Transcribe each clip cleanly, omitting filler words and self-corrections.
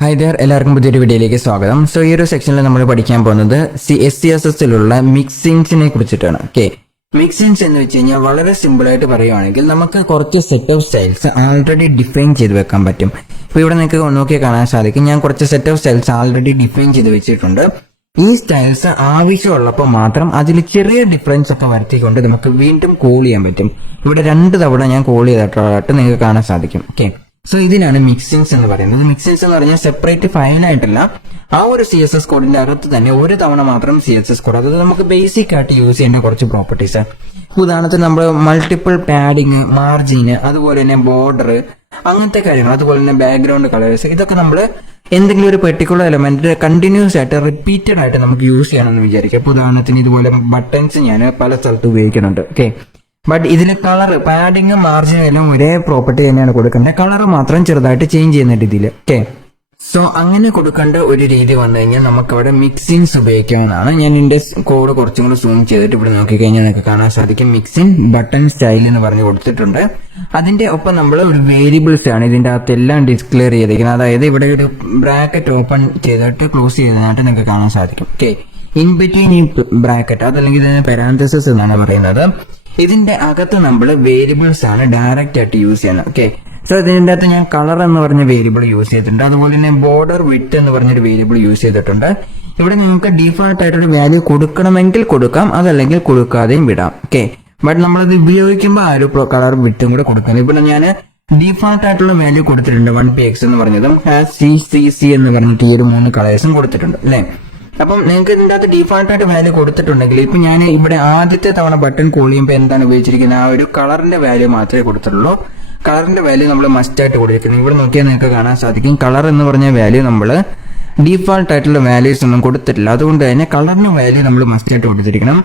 Hi there, എല്ലാവർക്കും പുതിയൊരു വീഡിയോയിലേക്ക് സ്വാഗതം. സോ ഈ ഒരു സെക്ഷനിൽ നമ്മൾ പഠിക്കാൻ പോകുന്നത് SCSSലുള്ള മിക്സിങ്സിനെ കുറിച്ചിട്ടാണ്. മിക്സിങ്സ് എന്ന് വെച്ച് കഴിഞ്ഞാൽ വളരെ സിമ്പിൾ ആയിട്ട് പറയുവാണെങ്കിൽ നമുക്ക് കുറച്ച് set of styles already define ചെയ്ത് വെക്കാൻ പറ്റും. ഇപ്പോൾ ഇവിടെ നിങ്ങൾക്ക് നോക്കി കാണാൻ സാധിക്കും, ഞാൻ കുറച്ച് set of styles already define ചെയ്ത് വെച്ചിട്ടുണ്ട്. ഈ സ്റ്റൈൽസ് ആവശ്യമുള്ളപ്പോൾ മാത്രം അതിൽ ചെറിയ ഡിഫറൻസ് ഒക്കെ വരുത്തിക്കൊണ്ട് നമുക്ക് വീണ്ടും കോൾ ചെയ്യാൻ പറ്റും. ഇവിടെ 2 തവണ ഞാൻ കോൾ ചെയ്തിട്ടുള്ളതായിട്ട് നിങ്ങൾക്ക് കാണാൻ സാധിക്കും. സോ ഇതിനാണ് മിക്സിങ്സ് എന്ന് പറയുന്നത്. മിക്സിങ്സ് എന്ന് പറഞ്ഞാൽ സെപ്പറേറ്റ് ഫയലായിട്ടല്ല, ആ ഒരു CSS കോഡിന്റെ അകത്ത് തന്നെ ഒരു തവണ മാത്രം CSS കോഡ്, അത് നമുക്ക് ബേസിക് ആയിട്ട് യൂസ് ചെയ്യേണ്ട കുറച്ച് പ്രോപ്പർട്ടീസ്. ഉദാഹരണത്തിന് നമ്മൾ മൾട്ടിപ്പിൾ പാഡിങ്, മാർജിന്, അതുപോലെ തന്നെ ബോർഡർ, അങ്ങനത്തെ കാര്യങ്ങൾ, അതുപോലെ തന്നെ ബാക്ക്ഗ്രൗണ്ട് കളേഴ്സ്, ഇതൊക്കെ നമ്മൾ എന്തെങ്കിലും ഒരു പെർട്ടിക്കുലർ എലമെന്റ് കണ്ടിന്യൂസ് ആയിട്ട് റിപ്പീറ്റഡ് ആയിട്ട് നമുക്ക് യൂസ് ചെയ്യണമെന്ന് വിചാരിക്കാം. ഉദാഹരണത്തിന് ഇതുപോലെ ബട്ടൺസ് ഞാൻ പല സ്ഥലത്ത് ഉപയോഗിക്കുന്നുണ്ട്. ബട്ട് ഇതിന് കളർ, പാഡിങ്ങും മാർജിനും എല്ലാം ഒരേ പ്രോപ്പർട്ടി തന്നെയാണ് കൊടുക്കേണ്ടത്. കളർ മാത്രം ചെറുതായിട്ട് ചേഞ്ച് ചെയ്യുന്ന രീതിയിൽ. സോ അങ്ങനെ കൊടുക്കേണ്ട ഒരു രീതി വന്നു കഴിഞ്ഞാൽ നമുക്ക് അവിടെ മിക്സിങ്സ് ഉപയോഗിക്കാവുന്നതാണ്. ഞാൻ ഇതിന്റെ കോഡ് കുറച്ചും കൂടി സൂം ചെയ്തിട്ട് ഇവിടെ നോക്കിക്കഴിഞ്ഞാൽ നിങ്ങൾക്ക് കാണാൻ സാധിക്കും, മിക്സിങ് ബട്ടൺ സ്റ്റൈൽ എന്ന് പറഞ്ഞ് കൊടുത്തിട്ടുണ്ട്. അതിന്റെ ഒപ്പം നമ്മൾ ഒരു വേരിയബിൾസ് ആണ് ഇതിന്റെ അകത്ത് എല്ലാം ഡിസ്ക്ലെയർ ചെയ്തിരിക്കുന്നത്. അതായത് ഇവിടെ ഒരു ബ്രാക്കറ്റ് ഓപ്പൺ ചെയ്തിട്ട് ക്ലോസ് ചെയ്തതായിട്ട് നിങ്ങൾക്ക് കാണാൻ സാധിക്കും. ഇൻ ബിറ്റ്വീൻ ഈ ബ്രാക്കറ്റ്, അതല്ലെങ്കിൽ ഇതിന് പാരാന്തസിസ് എന്നാണ് പറയുന്നത്. ഇതിന്റെ അകത്ത് നമ്മൾ വേരിയബിൾസ് ആണ് ഡയറക്റ്റ് ആയിട്ട് യൂസ് ചെയ്യുന്നത്. സോ ഇതിന്റെ അകത്ത് ഞാൻ കളർ എന്ന് പറഞ്ഞ വേരിയബിൾ യൂസ് ചെയ്തിട്ടുണ്ട്. അതുപോലെ തന്നെ ബോർഡർ വിഡ്ത്ത് എന്ന് പറഞ്ഞൊരു വേരിയബിൾ യൂസ് ചെയ്തിട്ടുണ്ട്. ഇവിടെ നിങ്ങൾക്ക് ഡീഫോൾട്ട് ആയിട്ടൊരു വാല്യൂ കൊടുക്കണമെങ്കിൽ കൊടുക്കാം, അതല്ലെങ്കിൽ കൊടുക്കാതെയും വിടാം. ബട്ട് നമ്മളത് ഉപയോഗിക്കുമ്പോൾ ആ ഒരു കളർ വിഡ്ത്തും കൂടെ കൊടുക്കണം. ഇവിടെ ഞാൻ ഡീഫോൾട്ട് ആയിട്ടുള്ള വാല്യൂ കൊടുത്തിട്ടുണ്ട്, 1px എന്ന് പറഞ്ഞതും CCC എന്ന് പറഞ്ഞിട്ട് ഈ ഒരു 3 കളേഴ്സും കൊടുത്തിട്ടുണ്ട് അല്ലെ. അപ്പം നിങ്ങൾക്ക് ഇതിന്റെ അകത്ത് ഡീഫോൾട്ട് ആയിട്ട് വാല്യൂ കൊടുത്തിട്ടുണ്ടെങ്കിൽ ഇപ്പൊ ഞാൻ ഇവിടെ ആദ്യത്തെ തവണ ബട്ടൺ കോൾ ചെയ്യുമ്പോൾ എന്താണ് ഉപയോഗിച്ചിരിക്കുന്നത്, ആ ഒരു കളറിന്റെ വാല്യൂ മാത്രമേ കൊടുത്തിട്ടുള്ളൂ. കളറിന്റെ വാല്യൂ നമ്മൾ മസ്റ്റ് ആയിട്ട് കൊടുത്തിരിക്കുന്നത്. ഇവിടെ നോക്കിയാൽ നിങ്ങൾക്ക് കാണാൻ സാധിക്കും, കളർ എന്ന് പറഞ്ഞ വാല്യൂ നമ്മൾ ഡീഫോൾട്ട് ആയിട്ടുള്ള വാല്യൂസ് ഒന്നും കൊടുത്തിട്ടില്ല. അതുകൊണ്ട് തന്നെ കളറിന് വാല്യൂ നമ്മൾ മസ്റ്റ് ആയിട്ട് കൊടുത്തിരിക്കണം.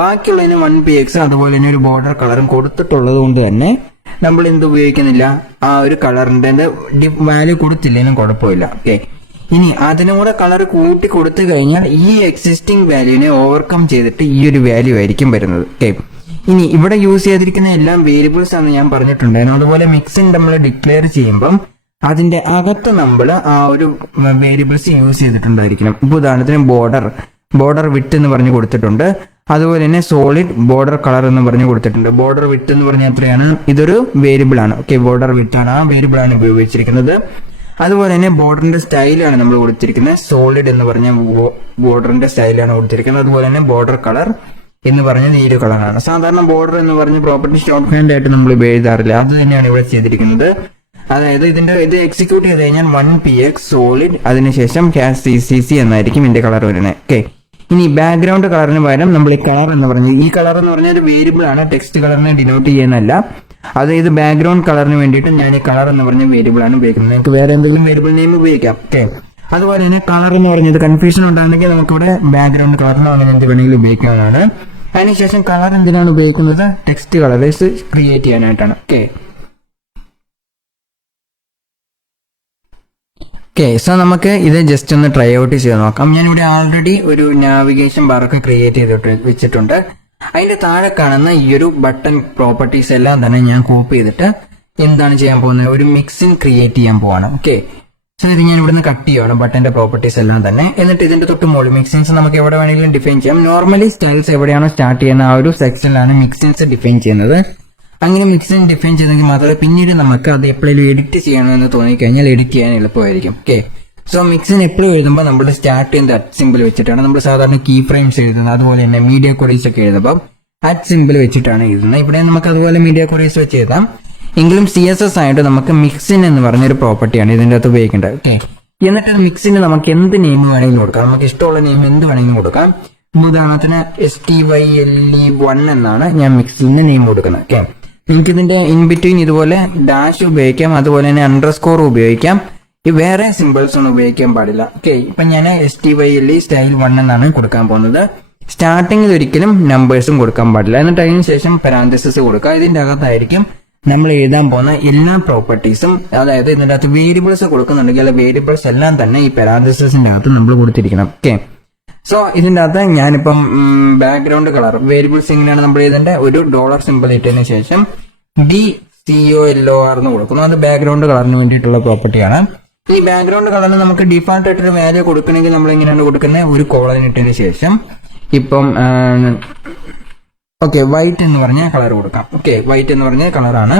ബാക്കിയുള്ളതിന് 1px അതുപോലെ തന്നെ ഒരു ബോർഡർ കളറും കൊടുത്തിട്ടുള്ളത് കൊണ്ട് തന്നെ നമ്മൾ എന്ത് ഉപയോഗിക്കുന്നില്ല, ആ ഒരു കളറിന്റെ വാല്യൂ കൊടുത്തില്ലെങ്കിലും കുഴപ്പമില്ല. ഇനി അതിനും കൂടെ കളർ കൂട്ടി കൊടുത്തു കഴിഞ്ഞാൽ ഈ എക്സിസ്റ്റിംഗ് വാല്യൂവിനെ ഓവർകം ചെയ്തിട്ട് ഈ ഒരു വാല്യൂ ആയിരിക്കും വരുന്നത്. ഇനി ഇവിടെ യൂസ് ചെയ്തിരിക്കുന്ന എല്ലാം വേരിയബിൾസ് ആണ് ഞാൻ പറഞ്ഞിട്ടുണ്ടായിരുന്നു. അതുപോലെ മിക്സിംഗ് നമ്മൾ ഡിക്ലെയർ ചെയ്യുമ്പം അതിന്റെ അകത്ത് നമ്മൾ ആ ഒരു വേരിയബിൾസ് യൂസ് ചെയ്തിട്ടുണ്ടായിരിക്കണം. ഇപ്പൊ ഉദാഹരണത്തിന് ബോർഡർ വിഡ്ത്ത് എന്ന് പറഞ്ഞു കൊടുത്തിട്ടുണ്ട്. അതുപോലെ തന്നെ സോളിഡ് ബോർഡർ കളർ എന്ന് പറഞ്ഞു കൊടുത്തിട്ടുണ്ട്. ബോർഡർ വിഡ്ത്ത് എന്ന് പറഞ്ഞാൽ എത്രയാണ്, ഇതൊരു വേരിയബിൾ ആണ്. ബോർഡർ വിഡ്ത്ത് ആണ്, ആ വേരിയബിൾ ആണ് ഉപയോഗിച്ചിരിക്കുന്നത്. അതുപോലെ തന്നെ ബോർഡറിന്റെ സ്റ്റൈലാണ് നമ്മൾ കൊടുത്തിരിക്കുന്നത്. സോളിഡ് എന്ന് പറഞ്ഞ ബോർഡറിന്റെ സ്റ്റൈലാണ് കൊടുത്തിരിക്കുന്നത്. അതുപോലെ തന്നെ ബോർഡർ കളർ എന്ന് പറഞ്ഞത് ഈ ഒരു കളറാണ്. സാധാരണ ബോർഡർ എന്ന് പറഞ്ഞ പ്രോപ്പർട്ടി ഷോർട്ട് ഹാൻഡ് ആയിട്ട് നമ്മൾ എഴുതാറില്ല, അത് തന്നെയാണ് ഇവിടെ ചെയ്തിരിക്കുന്നത്. അതായത് ഇത് എക്സിക്യൂട്ട് ചെയ്ത് കഴിഞ്ഞാൽ 1px സോളിഡ്, അതിനുശേഷം CCC എന്നായിരിക്കും ഇതിന്റെ കളർ വരുന്നത്. ഇനി ബാക്ക്ഗ്രൗണ്ട് കളറിന് പകരം നമ്മൾ ഈ കളർ എന്ന് പറഞ്ഞ ഒരു വേരിയബിൾ ആണ്, ടെക്സ്റ്റ് കളറിനെ ഡിനോട്ട് ചെയ്യുന്നതല്ല. അത് ഇത് ബാക്ക്ഗ്രൗണ്ട് കളറിന് വേണ്ടിയിട്ട് ഞാൻ ഈ കളർ എന്ന് പറഞ്ഞ വേരിയബിൾ ആണ് ഉപയോഗിക്കുന്നത്. നിങ്ങൾക്ക് വേറെ എന്തെങ്കിലും വേരിയബിൾ നെയിം ഉപയോഗിക്കാം. അതുപോലെ തന്നെ കളർ എന്ന് പറഞ്ഞത് കൺഫ്യൂഷൻ ഉണ്ടാണെങ്കിൽ നമുക്കിവിടെ ബാക്ക്ഗ്രൗണ്ട് കളറിനോ അങ്ങനെ എന്ത് വേണമെങ്കിലും ഉപയോഗിക്കാവുന്നതാണ്. അതിനുശേഷം കളർ എന്തിനാണ് ഉപയോഗിക്കുന്നത്, ടെക്സ്റ്റ് കളേഴ്സ് ക്രിയേറ്റ് ചെയ്യാനായിട്ടാണ്. സോ നമുക്ക് ഇത് ജസ്റ്റ് ഒന്ന് ട്രൈ ഔട്ട് ചെയ്ത് നോക്കാം. ഞാനിവിടെ ആൾറെഡി ഒരു നാവിഗേഷൻ ബാറൊക്കെ ക്രിയേറ്റ് ചെയ്തിട്ട് വെച്ചിട്ടുണ്ട്. അതിന്റെ താഴെ കാണുന്ന ഈ ഒരു ബട്ടൺ പ്രോപ്പർട്ടീസ് എല്ലാം തന്നെ ഞാൻ കോപ്പി ചെയ്തിട്ട് എന്താണ് ചെയ്യാൻ പോകുന്നത്, ഒരു മിക്സിംഗ് ക്രിയേറ്റ് ചെയ്യാൻ പോവാണ്. സോ ഇത് ഞാൻ ഇവിടുന്ന് കട്ട് ചെയ്യുവാണ്, ബട്ടന്റെ പ്രോപ്പർട്ടീസ് എല്ലാം തന്നെ. എന്നിട്ട് ഇതിന്റെ തൊട്ട് മുകളിൽ മിക്സിങ്സ് നമുക്ക് എവിടെ വേണമെങ്കിലും ഡിഫൈൻ ചെയ്യാം. നോർമലി സ്റ്റൈൽസ് എവിടെയാണോ സ്റ്റാർട്ട് ചെയ്യുന്ന ആ ഒരു സെക്ഷനിലാണ് മിക്സിങ്സ് ഡിഫൈൻ ചെയ്യുന്നത്. അങ്ങനെ മിക്സിംഗ് ഡിഫൈൻ ചെയ്തെങ്കിൽ മാത്രമേ പിന്നീട് നമുക്ക് അത് എപ്പോഴെങ്കിലും എഡിറ്റ് ചെയ്യണമെന്ന് തോന്നിക്കഴിഞ്ഞാൽ എഡിറ്റ് ചെയ്യാൻ എളുപ്പമായിരിക്കും. സോ മിക്സിന് എപ്പോഴും എഴുതുമ്പോൾ നമ്മൾ സ്റ്റാർട്ട് ചെയ്യുന്നത് അറ്റ് സിമ്പിൾ വെച്ചിട്ടാണ്. നമ്മൾ സാധാരണ കീ ഫ്രെയിംസ് എഴുതുന്നത്, അതുപോലെ തന്നെ മീഡിയ ക്വറീസ് ഒക്കെ എഴുതുമ്പോൾ അറ്റ് സിമ്പിൾ വെച്ചിട്ടാണ് എഴുതുന്നത്. ഇവിടെ നമുക്ക് അതുപോലെ മീഡിയ ക്വറീസ് വെച്ച് എഴുതാം. എങ്കിലും CSS ആയിട്ട് നമുക്ക് മിക്സിൻ എന്ന് പറഞ്ഞൊരു പ്രോപ്പർട്ടിയാണ് ഇതിന്റെ അകത്ത് ഉപയോഗിക്കേണ്ടത്. എന്നിട്ട് മിക്സിന് നമുക്ക് എന്ത് നെയിം വേണമെങ്കിലും കൊടുക്കാം, നമുക്ക് ഇഷ്ടമുള്ള നെയിം എന്ത് വേണമെങ്കിലും കൊടുക്കാം. ഉദാഹരണത്തിന് STYLE1 എന്നാണ് ഞാൻ മിക്സിന്റെ നെയിം കൊടുക്കുന്നത്. നിങ്ങൾക്ക് ഇതിന്റെ ഇൻ ബിറ്റ്വീൻ ഇതുപോലെ ഡാഷ് ഉപയോഗിക്കാം, അതുപോലെ തന്നെ അണ്ടർസ്കോർ ഉപയോഗിക്കാം. ഈ വേറെ സിമ്പിൾസ് ഒന്നും ഉപയോഗിക്കാൻ പാടില്ല. ഇപ്പൊ ഞാൻ STYLE style 1 എന്നാണ് കൊടുക്കാൻ പോകുന്നത്. സ്റ്റാർട്ടിങ്ങിൽ ഒരിക്കലും നമ്പേഴ്സും കൊടുക്കാൻ പാടില്ല. എന്നിട്ട് അതിന് ശേഷം പാരാന്തസിസ് കൊടുക്കുക. ഇതിന്റെ അകത്തായിരിക്കും നമ്മൾ എഴുതാൻ പോകുന്ന എല്ലാ പ്രോപ്പർട്ടീസും. അതായത് ഇതിന്റെ അകത്ത് വേരിയബിൾസ് കൊടുക്കുന്നുണ്ടെങ്കിൽ വേരിയബിൾസ് എല്ലാം തന്നെ ഈ പാരാന്തസിന്റെ അകത്ത് നമ്മൾ കൊടുത്തിരിക്കണം. സോ ഇതിന്റെ അകത്ത് ഞാനിപ്പം ബാക്ക്ഗ്രൗണ്ട് കളർ വേരിയബിൾസ് എങ്ങനെയാണ് നമ്മൾ എഴുതേണ്ടത്, ഒരു ഡോളർ സിമ്പിൾ ഇട്ടതിന് ശേഷം DCOLOR എന്ന് കൊടുക്കുന്നു. അത് ബാക്ക്ഗ്രൗണ്ട് കളറിന് വേണ്ടിയിട്ടുള്ള പ്രോപ്പർട്ടിയാണ്. ഈ ബാക്ക്ഗ്രൗണ്ട് കളറിന് നമുക്ക് ഡിഫാൾട്ട് ആയിട്ടൊരു വാല്യൂ കൊടുക്കണമെങ്കിൽ നമ്മൾ എങ്ങനെയാണ് കൊടുക്കുന്നത്, ഒരു കോളൻ ഇട്ടതിന് ശേഷം ഇപ്പം ഓക്കെ വൈറ്റ് എന്ന് പറഞ്ഞ കളർ കൊടുക്കാം. ഓക്കെ, വൈറ്റ് എന്ന് പറഞ്ഞ കളറാണ്.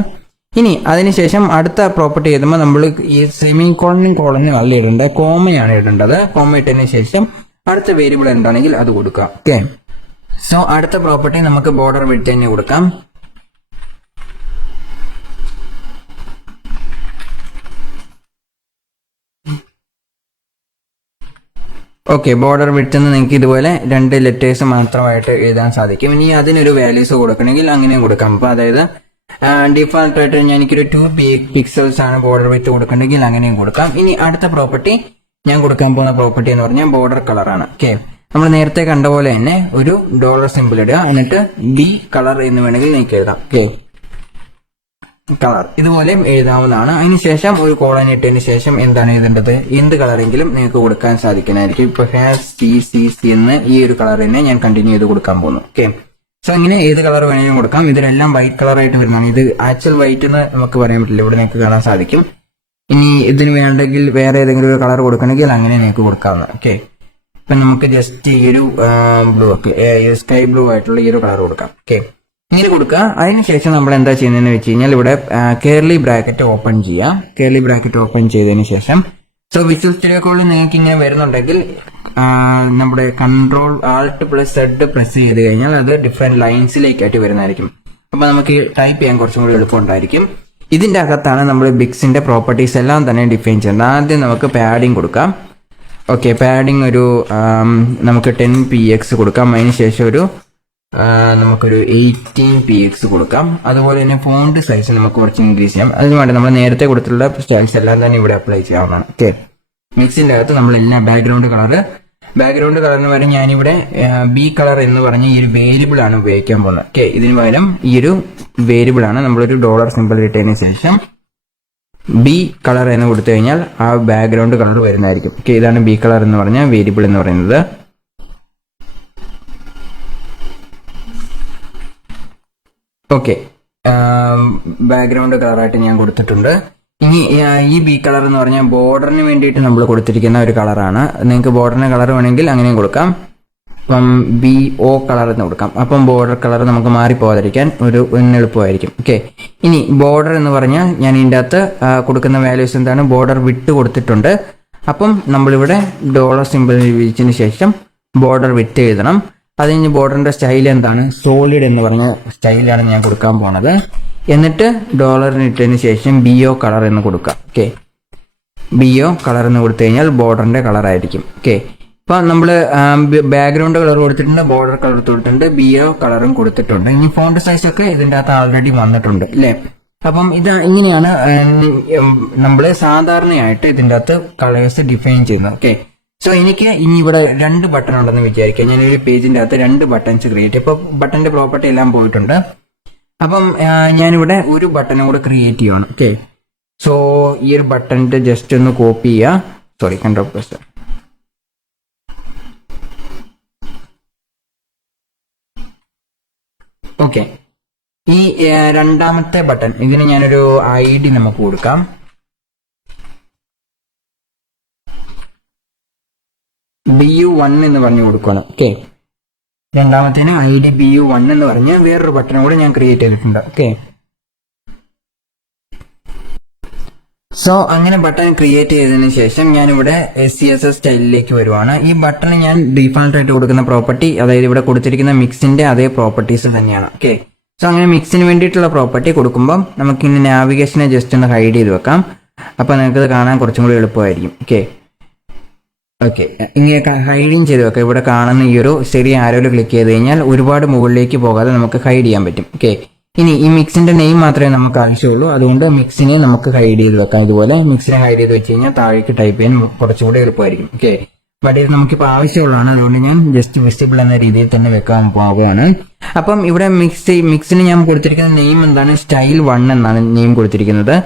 ഇനി അതിനുശേഷം അടുത്ത പ്രോപ്പർട്ടി എഴുതുമ്പോൾ നമ്മൾ ഈ സെമി കോളനും അല്ല ഇടേണ്ടത്, കോമയാണ് ഇടേണ്ടത്. കോമ ഇട്ടതിന് ശേഷം അടുത്ത വേരിയബിൾ എന്താണെങ്കിൽ അത് കൊടുക്കാം. ഓക്കെ, സോ അടുത്ത പ്രോപ്പർട്ടി നമുക്ക് ബോർഡർ വിഡ്ത്ത് തന്നെ കൊടുക്കാം. ഓക്കെ, ബോർഡർ വിഡ്ത്ത് എന്ന് നിങ്ങൾക്ക് ഇതുപോലെ 2 ലെറ്റേഴ്സ് മാത്രമായിട്ട് എഴുതാൻ സാധിക്കും. ഇനി അതിനൊരു വാല്യൂസ് കൊടുക്കണമെങ്കിൽ അങ്ങനെ കൊടുക്കാം. അപ്പൊ അതായത് ഡിഫാൾട്ട് ആയിട്ട് എനിക്കൊരു 2 പിക്സൽസ് ആണ് ബോർഡർ വിഡ്ത്ത് കൊടുക്കണമെങ്കിൽ അങ്ങനെയും കൊടുക്കാം. ഇനി അടുത്ത പ്രോപ്പർട്ടി ഞാൻ കൊടുക്കാൻ പോകുന്ന പ്രോപ്പർട്ടി എന്ന് പറഞ്ഞാൽ ബോർഡർ കളറാണ്. ഓക്കെ, നമ്മൾ നേരത്തെ കണ്ട പോലെ തന്നെ ഒരു ഡോളർ സിമ്പിൾ ഇടുക, എന്നിട്ട് ബി കളർ എന്ന് വേണമെങ്കിൽ നിങ്ങൾക്ക് എഴുതാം. ഓക്കെ, കളർ ഇതുപോലെ എഴുതാവുന്നതാണ്. അതിനുശേഷം ഒരു കോളൻ ഇട്ടതിന് ശേഷം എന്താണ് എഴുതേണ്ടത്, എന്ത് കളറെങ്കിലും നിങ്ങൾക്ക് കൊടുക്കാൻ സാധിക്കുന്നതായിരിക്കും. ഇപ്പൊ സി എന്ന് ഈ ഒരു കളർ തന്നെ ഞാൻ കണ്ടിന്യൂ ചെയ്ത് കൊടുക്കാൻ പോകുന്നു. ഓക്കെ, സോ ഇങ്ങനെ ഏത് കളർ വേണമെങ്കിലും കൊടുക്കാം. ഇതിലെല്ലാം വൈറ്റ് കളർ ആയിട്ട് വരുന്നതാണ്. ഇത് ആക്ച്വൽ വൈറ്റ് എന്ന് നമുക്ക് പറയാൻ പറ്റില്ല, ഇവിടെ നിങ്ങൾക്ക് കാണാൻ സാധിക്കും. ഇനി ഇതിന് വേണ്ടെങ്കിൽ വേറെ ഏതെങ്കിലും ഒരു കളർ കൊടുക്കണമെങ്കിൽ അങ്ങനെ നിങ്ങൾക്ക് കൊടുക്കാവുന്ന. ഓക്കെ, ഇപ്പൊ നമുക്ക് ജസ്റ്റ് ഈ ഒരു ബ്ലൂ, ഒക്കെ സ്കൈ ബ്ലൂ ആയിട്ടുള്ള ഈ ഒരു കളർ കൊടുക്കാം. ഓക്കെ, ഇങ്ങനെ കൊടുക്കുക. അതിനുശേഷം നമ്മൾ എന്താ ചെയ്യുന്നതെന്ന് വെച്ച് കഴിഞ്ഞാൽ ഇവിടെ കേർലി ബ്രാക്കറ്റ് ഓപ്പൺ ചെയ്യാം. കേർലി ബ്രാക്കറ്റ് ഓപ്പൺ ചെയ്തതിന് ശേഷം സോ വിഷ്വൽ സ്റ്റുഡിയോ കോഡിൽ നിങ്ങൾക്ക് ഇങ്ങനെ വരുന്നുണ്ടെങ്കിൽ നമ്മുടെ Ctrl+Alt+Z പ്രസ് ചെയ്ത് കഴിഞ്ഞാൽ അത് ഡിഫറെന്റ് ലൈൻസിലേക്കായിട്ട് വരുന്നതായിരിക്കും. അപ്പൊ നമുക്ക് ടൈപ്പ് ചെയ്യാൻ കുറച്ചും കൂടി എളുപ്പമുണ്ടായിരിക്കും. ഇതിന്റെ അകത്താണ് നമ്മൾ ബിക്സിന്റെ പ്രോപ്പർട്ടീസ് എല്ലാം തന്നെ ഡിഫൈൻ ചെയ്യുന്നത്. ആദ്യം നമുക്ക് പാഡിങ് കൊടുക്കാം. ഓക്കെ, പാഡിങ് ഒരു നമുക്ക് 10px കൊടുക്കാം. അതിനുശേഷം നമുക്കൊരു 18px കൊടുക്കാം. അതുപോലെ തന്നെ ഫോണ്ട് സൈസ് നമുക്ക് കുറച്ച് ഇൻക്രീസ് ചെയ്യാം. അതിന് വേണ്ടി നമ്മൾ നേരത്തെ കൊടുത്തിട്ടുള്ള സ്റ്റൈൽസ് എല്ലാം തന്നെ ഇവിടെ അപ്ലൈ ചെയ്യാവുന്നതാണ്. ഓക്കെ, മിക്സിന്റെ അകത്ത് നമ്മൾ എല്ലാം ബാക്ക്ഗ്രൗണ്ട് കളറിന് വരെ ഞാനിവിടെ ബി കളർ എന്ന് പറഞ്ഞ ഈ ഒരു വേരിയബിൾ ആണ് ഉപയോഗിക്കാൻ പോകുന്നത്. ഓക്കെ, ഇതിന് പകരം ഈ ഒരു വേരിയബിൾ ആണ് നമ്മളൊരു ഡോളർ സിമ്പിൾ ഇട്ടതിന് ശേഷം ബി കളർ എന്ന് കൊടുത്തു കഴിഞ്ഞാൽ ആ ബാക്ക്ഗ്രൗണ്ട് കളർ വരുന്നതായിരിക്കും. ഓക്കെ, ഇതാണ് ബി കളർ എന്ന് പറഞ്ഞ വേരിയബിൾ എന്ന് പറയുന്നത്. ഓക്കെ, ബാക്ക്ഗ്രൗണ്ട് കളറായിട്ട് ഞാൻ കൊടുത്തിട്ടുണ്ട്. ഇനി ഈ ബി കളർ എന്ന് പറഞ്ഞാൽ ബോർഡറിന് വേണ്ടിയിട്ട് നമ്മൾ കൊടുത്തിരിക്കുന്ന ഒരു കളറാണ്. നിങ്ങൾക്ക് ബോർഡറിന് കളർ വേണമെങ്കിൽ അങ്ങനെയും കൊടുക്കാം. അപ്പം BO കളർ എന്ന് കൊടുക്കാം. അപ്പം ബോർഡർ കളർ നമുക്ക് മാറിപ്പോകാതിരിക്കാൻ ഒന്ന് എളുപ്പമായിരിക്കും. ഓക്കെ, ഇനി ബോർഡർ എന്ന് പറഞ്ഞാൽ ഞാൻ ഇതിൻ്റെ അകത്ത് കൊടുക്കുന്ന വാല്യൂസ് എന്താണ്, ബോർഡർ വിട്ട് കൊടുത്തിട്ടുണ്ട്. അപ്പം നമ്മളിവിടെ ഡോളർ സിമ്പിൾ വിളിച്ചതിന് ശേഷം ബോർഡർ വിട്ട് എഴുതണം. അത് കഴിഞ്ഞ് ബോർഡറിന്റെ സ്റ്റൈൽ എന്താണ്, സോളിഡ് എന്ന് പറഞ്ഞ സ്റ്റൈലാണ് ഞാൻ കൊടുക്കാൻ പോണത്. എന്നിട്ട് ഡോളറിന് ഇട്ടതിന് ശേഷം BO കളർ എന്ന് കൊടുക്കാം. ഓക്കെ, BO കളർ എന്ന് കൊടുത്തു കഴിഞ്ഞാൽ ബോർഡറിന്റെ കളർ ആയിരിക്കും. ഓക്കെ, ഇപ്പൊ നമ്മള് ബാക്ക്ഗ്രൗണ്ട് കളർ കൊടുത്തിട്ടുണ്ട്, ബോർഡർ കളർ കൊടുത്തിട്ടുണ്ട്, BO കളറും കൊടുത്തിട്ടുണ്ട്. ഇനി ഫോണ്ട് സൈസ് ഒക്കെ ഇതിന്റെ അകത്ത് ആൾറെഡി വന്നിട്ടുണ്ട് അല്ലേ. അപ്പം ഇത് ഇങ്ങനെയാണ് നമ്മൾ സാധാരണയായിട്ട് ഇതിന്റെ അകത്ത് കളേഴ്സ് ഡിഫൈൻ ചെയ്യുന്നത്. ഓക്കെ, സോ എനിക്ക് ഇനി ഇവിടെ 2 ബട്ടൺ ഉണ്ടെന്ന് വിചാരിക്കാം. ഞാൻ ഒരു പേജിന്റെ അകത്ത് 2 ബട്ടൺസ് ക്രിയേറ്റ്, ഇപ്പൊ ബട്ടന്റെ പ്രോപ്പർട്ടി എല്ലാം പോയിട്ടുണ്ട്. അപ്പം ഞാനിവിടെ ഒരു ബട്ടനും കൂടെ ക്രിയേറ്റ് ചെയ്യണം. ഓക്കെ, സോ ഈ ഒരു ബട്ടന്റെ ജസ്റ്റ് ഒന്ന് കോപ്പി ചെയ്യുക. Sorry, Ctrl+. ഓക്കെ, ഈ രണ്ടാമത്തെ ബട്ടൺ ഇതിന് ഞാനൊരു ID നമുക്ക് കൊടുക്കാം. BU1 എന്ന് പറഞ്ഞു കൊടുക്കണം. ഓക്കെ, രണ്ടാമത്തേന് ID BU1 എന്ന് പറഞ്ഞ് വേറൊരു ബട്ടൺ കൂടെ ഞാൻ ക്രിയേറ്റ് ചെയ്തിട്ടുണ്ട്. ഓക്കെ, സോ അങ്ങനെ ബട്ടൺ ക്രിയേറ്റ് ചെയ്തതിനു ശേഷം ഞാനിവിടെ CSS സ്റ്റൈലിലേക്ക് വരുവാണ്. ഈ ബട്ടൺ ഞാൻ ഡീഫാൾട്ട് ആയിട്ട് കൊടുക്കുന്ന പ്രോപ്പർട്ടി, അതായത് ഇവിടെ കൊടുത്തിരിക്കുന്ന മിക്സിന്റെ അതേ പ്രോപ്പർട്ടീസ് തന്നെയാണ്. ഓക്കെ, സോ അങ്ങനെ മിക്സിന് വേണ്ടിയിട്ടുള്ള പ്രോപ്പർട്ടി കൊടുക്കുമ്പോൾ നമുക്ക് ഇനി നാവിഗേഷനെ ജസ്റ്റ് ഒന്ന് ഹൈഡ് ചെയ്ത് വെക്കാം. അപ്പൊ നിങ്ങൾക്ക് കാണാൻ കുറച്ചും കൂടി എളുപ്പമായിരിക്കും. ഓക്കെ, ഇങ്ങനെ ഹൈഡിങ് ചെയ്ത് വെക്കാം. ഇവിടെ കാണുന്ന ഈ ഒരു ചെറിയ ആരോയിൽ ക്ലിക്ക് ചെയ്ത് കഴിഞ്ഞാൽ ഒരുപാട് മുകളിലേക്ക് പോകാതെ നമുക്ക് ഹൈഡ് ചെയ്യാൻ പറ്റും. ഓക്കെ, ഇനി ഈ മിക്സിന്റെ നെയിം മാത്രമേ നമുക്ക് ആവശ്യമുള്ളൂ. അതുകൊണ്ട് മിക്സിനെ നമുക്ക് ഹൈഡ് ചെയ്ത് വെക്കാം. ഇതുപോലെ മിക്സിനെ ഹൈഡ് ചെയ്ത് വെച്ച് കഴിഞ്ഞാൽ താഴേക്ക് ടൈപ്പ് ചെയ്യാൻ കുറച്ചുകൂടി എളുപ്പമായിരിക്കും. ഓക്കെ, ബട്ട് ഇത് നമുക്കിപ്പോൾ ആവശ്യമുള്ളതാണ്. അതുകൊണ്ട് ഞാൻ ജസ്റ്റ് വിസിബിൾ എന്ന രീതിയിൽ തന്നെ വെക്കാൻ പോവുകയാണ്. അപ്പം ഇവിടെ മിക്സിന് ഞാൻ കൊടുത്തിരിക്കുന്ന നെയിം എന്താണ്, സ്റ്റൈൽ 1 എന്നാണ് നെയിം കൊടുത്തിരിക്കുന്നത്.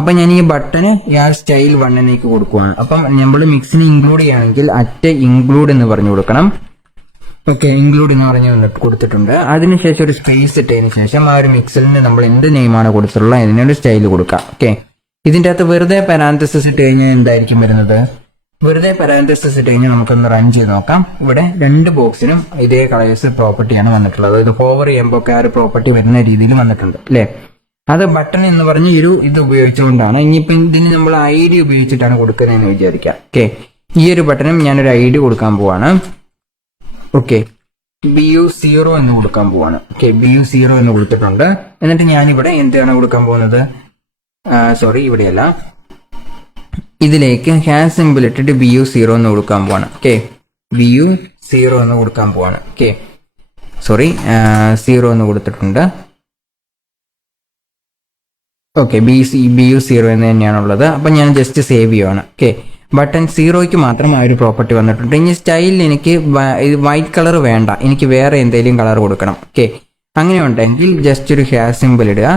അപ്പൊ ഞാൻ ഈ ബട്ടന് സ്റ്റൈൽ 1 കൊടുക്കുവാണ്. അപ്പം നമ്മൾ മിക്സിനെ ഇൻക്ലൂഡ് ചെയ്യുകയാണെങ്കിൽ @include എന്ന് പറഞ്ഞു കൊടുക്കണം. ഓക്കെ, ഇൻക്ലൂഡ് എന്ന് പറഞ്ഞു കൊടുത്തിട്ടുണ്ട്. അതിനുശേഷം ഒരു സ്പേസ് ഇട്ടതിന് ശേഷം ആ ഒരു മിക്സിലിന് നമ്മൾ എന്ത് നെയിമാണ് കൊടുത്തിട്ടുള്ളത് അതിനൊരു സ്റ്റൈൽ കൊടുക്കാം. ഓക്കെ, ഇതിന്റെ അകത്ത് വെറുതെ പാരാന്തസിസ് ഇട്ട് കഴിഞ്ഞാൽ എന്തായിരിക്കും വരുന്നത്? വെറുതെ പാരാന്തസിസ് ഇട്ട് കഴിഞ്ഞാൽ നമുക്കൊന്ന് റൺ ചെയ്ത് നോക്കാം. ഇവിടെ 2 ബോക്സിനും ഇതേ കളേഴ്സ് പ്രോപ്പർട്ടിയാണ് വന്നിട്ടുള്ളത്. ഇത് ഹോവർ ചെയ്യുമ്പോൾ ഒക്കെ ആ ഒരു പ്രോപ്പർട്ടി വരുന്ന രീതിയിൽ വന്നിട്ടുണ്ട് അല്ലേ? അത് ബട്ടൺ എന്ന് പറഞ്ഞ് ഇത് ഉപയോഗിച്ചുകൊണ്ടാണ്. ഇനിയിപ്പോ ഇതിന് നമ്മൾ ID ഉപയോഗിച്ചിട്ടാണ് കൊടുക്കുന്നതെന്ന് വിചാരിക്കാം. ഓക്കെ, ഈ ഒരു ബട്ടണും ഞാനൊരു ID കൊടുക്കാൻ പോവാണ്. ഓക്കെ, BU0 എന്ന് കൊടുക്കാൻ പോവാണ്. ഓക്കെ, BU0 എന്ന് കൊടുത്തിട്ടുണ്ട്. എന്നിട്ട് ഞാനിവിടെ എന്താണ് കൊടുക്കാൻ പോകുന്നത്? സോറി, ഇവിടെയല്ല, ഇതിലേക്ക് ഹാഷ് സിമ്പിൾ ഇട്ടിട്ട് BU0 എന്ന് കൊടുക്കാൻ പോവാണ്. ഓക്കെ, BU0 എന്ന് കൊടുക്കാൻ പോവാണ്. ഓക്കെ, സോറി, 0 എന്ന് കൊടുത്തിട്ടുണ്ട്. ഓക്കെ, BU0 എന്ന് തന്നെയാണുള്ളത്. അപ്പൊ ഞാൻ ജസ്റ്റ് സേവ് ചെയ്യുവാണ്. ഓക്കെ, ബട്ടൺ 0ക്ക് മാത്രം ആ ഒരു പ്രോപ്പർട്ടി വന്നിട്ടുണ്ട്. ഇനി സ്റ്റൈലിൽ എനിക്ക് വൈറ്റ് കളർ വേണ്ട, എനിക്ക് വേറെ എന്തെങ്കിലും കളർ കൊടുക്കണം. ഓക്കെ, അങ്ങനെ ഉണ്ടെങ്കിൽ ജസ്റ്റ് ഒരു ഹാഷ് സിമ്പിൾ ഇടുക.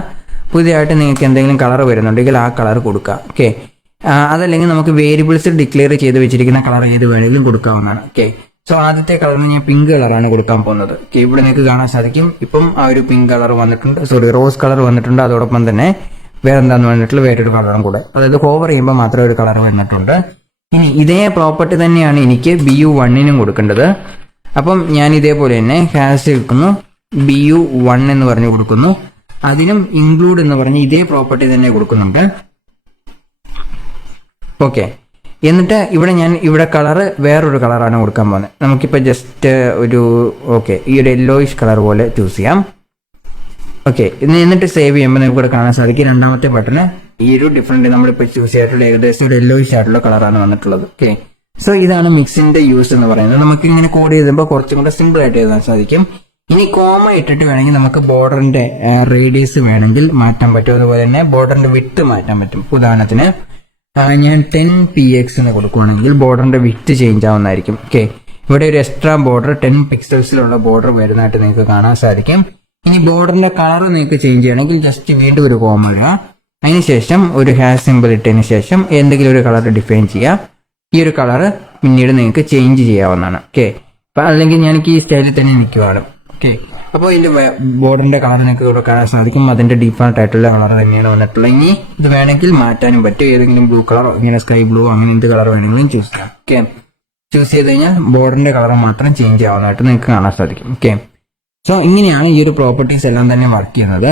പുതിയതായിട്ട് നിങ്ങൾക്ക് എന്തെങ്കിലും കളർ വരുന്നുണ്ടെങ്കിൽ ആ കളർ കൊടുക്കുക. ഓക്കെ, അതല്ലെങ്കിൽ നമുക്ക് വേരിയബിൾസ് ഡിക്ലെയർ ചെയ്ത് വെച്ചിരിക്കുന്ന കളർ ഏത് വേണമെങ്കിലും കൊടുക്കാവുന്നതാണ്. ഓക്കെ, സോ ആദ്യത്തെ കളറിന് ഞാൻ പിങ്ക് കളറാണ് കൊടുക്കാൻ പോകുന്നത്. ഓക്കെ, ഇവിടെ നിങ്ങൾക്ക് കാണാൻ സാധിക്കും ഇപ്പം ആ ഒരു പിങ്ക് കളർ വന്നിട്ടുണ്ട്, സോറി റോസ് കളർ വന്നിട്ടുണ്ട്. അതോടൊപ്പം തന്നെ വേറെന്താന്ന് വന്നിട്ടുള്ള വേറൊരു കളറും കൂടെ, അതായത് ഹോവർ ചെയ്യുമ്പോൾ മാത്രം ഒരു കളർ വന്നിട്ടുണ്ട്. ഇനി ഇതേ പ്രോപ്പർട്ടി തന്നെയാണ് എനിക്ക് BU1നും കൊടുക്കേണ്ടത്. അപ്പം ഞാൻ ഇതേപോലെ തന്നെ ഹാഷ് എടുക്കുന്നു, BU1 എന്ന് പറഞ്ഞു കൊടുക്കുന്നു. അതിനും ഇൻക്ലൂഡ് എന്ന് പറഞ്ഞ് ഇതേ പ്രോപ്പർട്ടി തന്നെ കൊടുക്കുന്നുണ്ട്. ഓക്കെ, എന്നിട്ട് ഇവിടെ കളർ വേറൊരു കളറാണ് കൊടുക്കാൻ പോകുന്നത്. നമുക്കിപ്പോൾ ജസ്റ്റ് ഒരു ഈ ഒരു യെല്ലോയിഷ് കളർ പോലെ ചൂസ് ചെയ്യാം. ഓക്കെ, എന്നിട്ട് സേവ് ചെയ്യുമ്പോൾ നമുക്ക് ഇവിടെ കാണാൻ സാധിക്കും രണ്ടാമത്തെ ബട്ടണ് ഈ ഒരു ഡിഫറെന്റ് നമ്മളിപ്പോൾ ചൂസ് ചെയ്തിട്ടുള്ള ഏകദേശം ഒരു യെല്ലോയിഷ് ആയിട്ടുള്ള കളറാണ് വന്നിട്ടുള്ളത്. ഓക്കെ, സോ ഇതാണ് മിക്സിന്റെ യൂസ് എന്ന് പറയുന്നത്. നമുക്ക് ഇങ്ങനെ കോഡ് ചെയ്തുമ്പോൾ കുറച്ചും കൂടെ സിമ്പിൾ ആയിട്ട് എഴുതാൻ സാധിക്കും. ഇനി കോമ ഇട്ടിട്ട് വേണമെങ്കിൽ നമുക്ക് ബോർഡറിന്റെ റേഡിയസ് വേണമെങ്കിൽ മാറ്റാൻ പറ്റും. അതുപോലെ തന്നെ ബോർഡറിന്റെ വിട്ട് മാറ്റാൻ പറ്റും. ഉദാഹരണത്തിന് ഞാൻ 10px എന്ന് കൊടുക്കുകയാണെങ്കിൽ ബോർഡറിന്റെ വിട്ട് ചേഞ്ച് ആവുന്നതായിരിക്കും. ഓക്കെ, ഇവിടെ ഒരു എക്സ്ട്രാ ബോർഡർ 10 പിക്സൽസിലുള്ള ബോർഡർ വരുന്നതായിട്ട് നിങ്ങൾക്ക് കാണാൻ സാധിക്കും. ഇനി ബോർഡറിന്റെ കളർ നിങ്ങൾക്ക് ചേഞ്ച് ചെയ്യണമെങ്കിൽ ജസ്റ്റ് വീണ്ടും ഒരു കോമ ഇടുക. അതിനുശേഷം ഒരു ഹാഷ് സിമ്പിൾ ഇട്ടതിന് ശേഷം എന്തെങ്കിലും ഒരു കളർ ഡിഫൈൻ ചെയ്യുക. ഈ ഒരു കളർ പിന്നീട് നിങ്ങൾക്ക് ചേഞ്ച് ചെയ്യാവുന്നതാണ്. ഓക്കെ, അപ്പൊ അല്ലെങ്കിൽ ഞാനിക്ക് ഈ സ്റ്റൈലിൽ തന്നെ നിൽക്കുവാണ്. ഓക്കെ, അപ്പോൾ ഇതിന്റെ ബോർഡറിന്റെ കളർ നിങ്ങൾക്ക് ഇവിടെ കാണാൻ സാധിക്കും. അതിന്റെ ഡീഫോൾട്ട് ആയിട്ടുള്ള കളർ തന്നെയാണ് വന്നിട്ടുള്ളത്. ഇനി ഇത് വേണമെങ്കിൽ മാറ്റാനും പറ്റും. ഏതെങ്കിലും ബ്ലൂ കളറോ ഇങ്ങനെ സ്കൈ ബ്ലൂ അങ്ങനെ എന്ത് കളർ വേണമെങ്കിലും ചൂസ് ചെയ്യാം. ഓക്കെ, ചൂസ് ചെയ്ത് കഴിഞ്ഞാൽ ബോർഡറിന്റെ കളർ മാത്രം ചേഞ്ച് ആവുന്നതായിട്ട് നിങ്ങൾക്ക് കാണാൻ സാധിക്കും. ഓക്കെ, സോ ഇങ്ങനെയാണ് ഈ ഒരു പ്രോപ്പർട്ടീസ് എല്ലാം തന്നെ വർക്ക് ചെയ്യുന്നത്.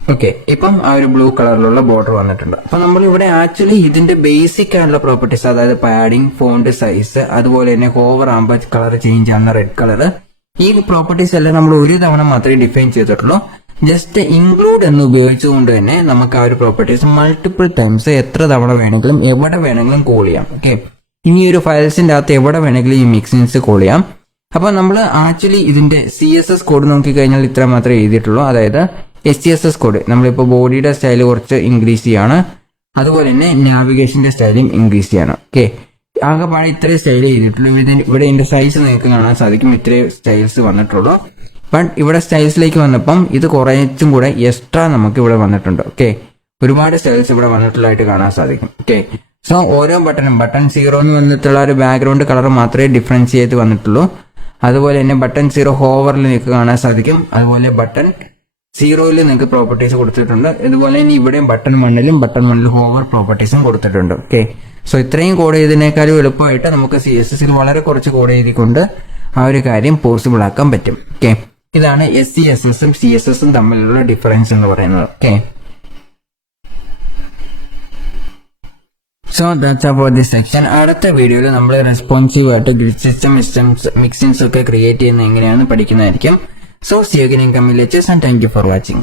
ഓക്കെ, ഇപ്പം ആ ഒരു ബ്ലൂ കളറിലുള്ള ബോർഡർ വന്നിട്ടുണ്ട്. അപ്പൊ നമ്മൾ ഇവിടെ ആക്ച്വലി ഇതിന്റെ ബേസിക് ആയിട്ടുള്ള പ്രോപ്പർട്ടീസ്, അതായത് പാഡിങ്, ഫോണ്ട് സൈസ്, അതുപോലെ തന്നെ ഹോവർ ആകുമ്പോൾ കളർ ചേഞ്ച് ആവുന്ന റെഡ് കളർ, ഈ പ്രോപ്പർട്ടീസ് എല്ലാം നമ്മൾ ഒരു തവണ മാത്രമേ ഡിഫൈൻ ചെയ്തിട്ടുള്ളൂ. ജസ്റ്റ് ഇൻക്ലൂഡ് എന്ന് ഉപയോഗിച്ചുകൊണ്ട് തന്നെ നമുക്ക് ആ ഒരു പ്രോപ്പർട്ടീസ് മൾട്ടിപ്പിൾ ടൈംസ് എത്ര തവണ വേണമെങ്കിലും എവിടെ വേണമെങ്കിലും കോൾ ചെയ്യാം. ഓക്കെ, ഇനി ഒരു ഫയൽസിന്റെ അകത്ത് എവിടെ വേണമെങ്കിലും ഈ മിക്സിൻസ് കോൾ ചെയ്യാം. അപ്പൊ നമ്മൾ ആക്ച്വലി ഇതിന്റെ CSS കോഡ് നോക്കിക്കഴിഞ്ഞാൽ ഇത്ര മാത്രമേ എഴുതിയിട്ടുള്ളൂ. അതായത് SCSS കോഡ് നമ്മളിപ്പോൾ ബോഡിയുടെ സ്റ്റൈൽ കുറച്ച് ഇൻക്രീസ് ചെയ്യാണ്, അതുപോലെ തന്നെ നാവിഗേഷന്റെ സ്റ്റൈലും ഇൻക്രീസ് ചെയ്യണം. ഓക്കെ, ആകെപ്പാടെ ഇത്രയും സ്റ്റൈൽ ചെയ്തിട്ടുള്ളൂ. ഇവിടെ ഇതിന്റെ സൈസ് നിങ്ങൾക്ക് കാണാൻ സാധിക്കും, ഇത്രയും സ്റ്റൈൽസ് വന്നിട്ടുള്ളൂ. ബട്ട് ഇവിടെ സ്റ്റൈൽസിലേക്ക് വന്നപ്പം ഇത് കുറച്ചും കൂടെ എക്സ്ട്രാ നമുക്ക് ഇവിടെ വന്നിട്ടുണ്ട്. ഓക്കെ, ഒരുപാട് സ്റ്റൈൽസ് ഇവിടെ വന്നിട്ടുള്ളതായിട്ട് കാണാൻ സാധിക്കും. ഓക്കെ, സോ ഓരോ ബട്ടൺ 0 എന്ന് വന്നിട്ടുള്ള ഒരു ബാക്ക്ഗ്രൗണ്ട് കളർ മാത്രമേ ഡിഫറൻസ് ചെയ്ത് വന്നിട്ടുള്ളൂ. അതുപോലെ തന്നെ ബട്ടൺ 0 ഹോവറിൽ നിങ്ങൾക്ക് കാണാൻ സാധിക്കും. അതുപോലെ ബട്ടൺ 0യിൽ നിങ്ങൾക്ക് പ്രോപ്പർട്ടീസ് കൊടുത്തിട്ടുണ്ട്. ഇതുപോലെ തന്നെ ഇവിടെയും ബട്ടൺ 1ൽ ഹോവർ പ്രോപ്പർട്ടീസും കൊടുത്തിട്ടുണ്ട്. ഓക്കെ, സോ ഇത്രയും കോഡ് ചെയ്തതിനേക്കാളും എളുപ്പമായിട്ട് നമുക്ക് CSSൽ വളരെ കുറച്ച് കോഡ് ചെയ്തിക്കൊണ്ട് ആ ഒരു കാര്യം പോസിബിൾ ആക്കാൻ പറ്റും. ഓക്കെ, ഇതാണ് SCSSും CSSും തമ്മിലുള്ള ഡിഫറൻസ് എന്ന് പറയുന്നത്. Okay, so that's about this section. അടുത്ത വീഡിയോയിൽ നമ്മൾ റെസ്പോൺസീവ് ആയിട്ട് ഗ്രിഡ് സിസ്റ്റംസ് മിക്സിൻസ് ഒക്കെ ക്രിയേറ്റ് ചെയ്യുന്നത് എങ്ങനെയാണെന്ന് പഠിക്കുന്നതായിരിക്കും. So see you again in coming lectures and thank you for watching.